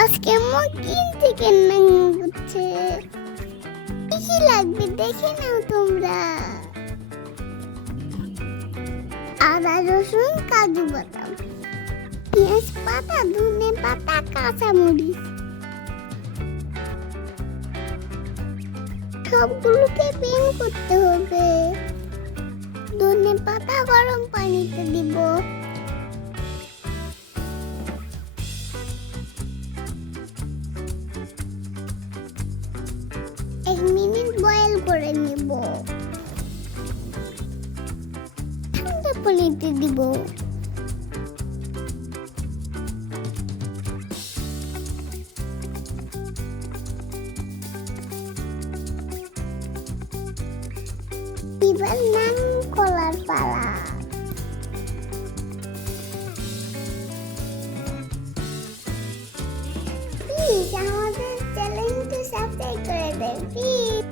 আজকে আমার কিনতে কেনা হচ্ছে, কি লাগবে দেখে নাও তোমরা। আদা রসুন কাজু বাদাম পেঁয়াজ পাতা ধনে পাতা কাঁচামরিচ সবগুলোকে বের করতে হবে। ধনে পাতা গরম পানিতে দিব। এক মিনিট বয়েল করে নেব। ঠান্ডা পানিতে দিব। এবার নাম কলার পালা। প্লিজ আমাদের চ্যানেলটি সাবস্ক্রাইব করে দেন প্লিজ।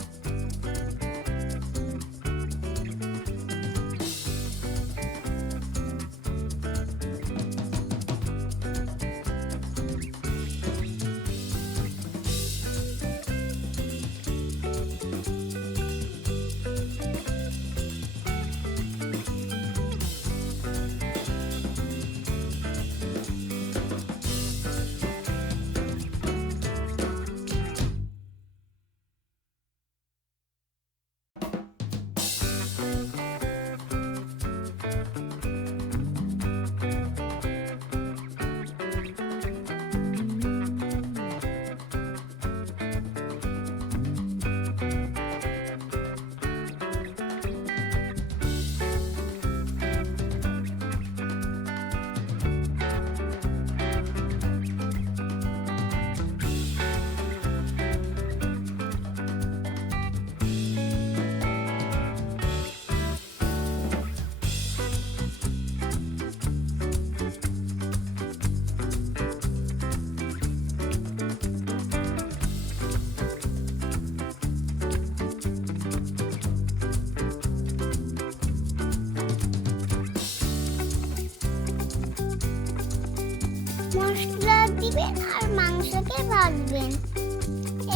মশলা দিবেন আর মাংসকে ভাজবেন।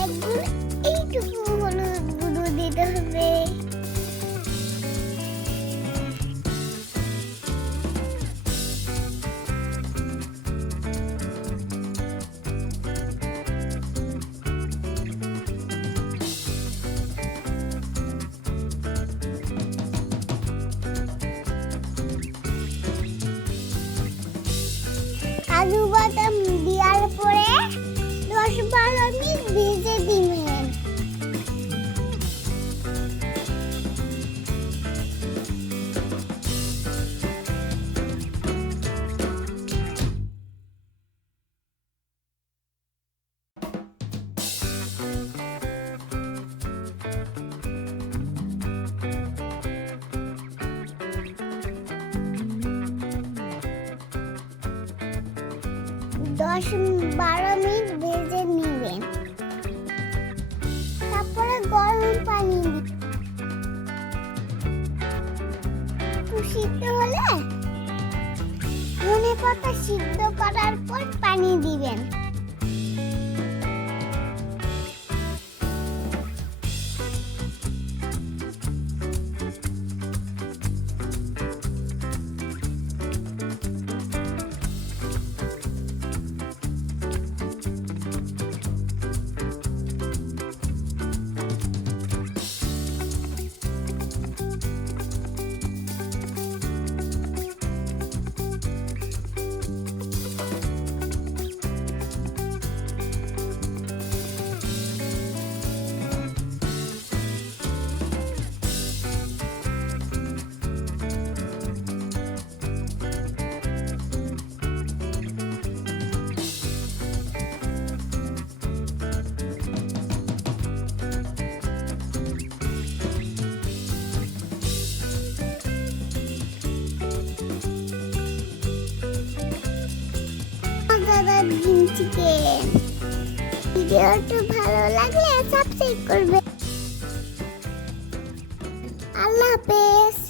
এগুলো এইটুকু হলুদ গুঁড়ো দিতে হবে। কাজু বাদাম দেওয়ার পরে 10-12 মিনিট ভেজে দিবেন। দশ 12 মিনিট ভেজে নিবেন। তারপরে গরম পানি সিদ্ধ হলে ধনে পাতা সিদ্ধ করার পর পানি দিবেন। চিকেন ভিডিওটা ভালো লাগলে সাবস্ক্রাইব করবে। আল্লাহ হাফেজ।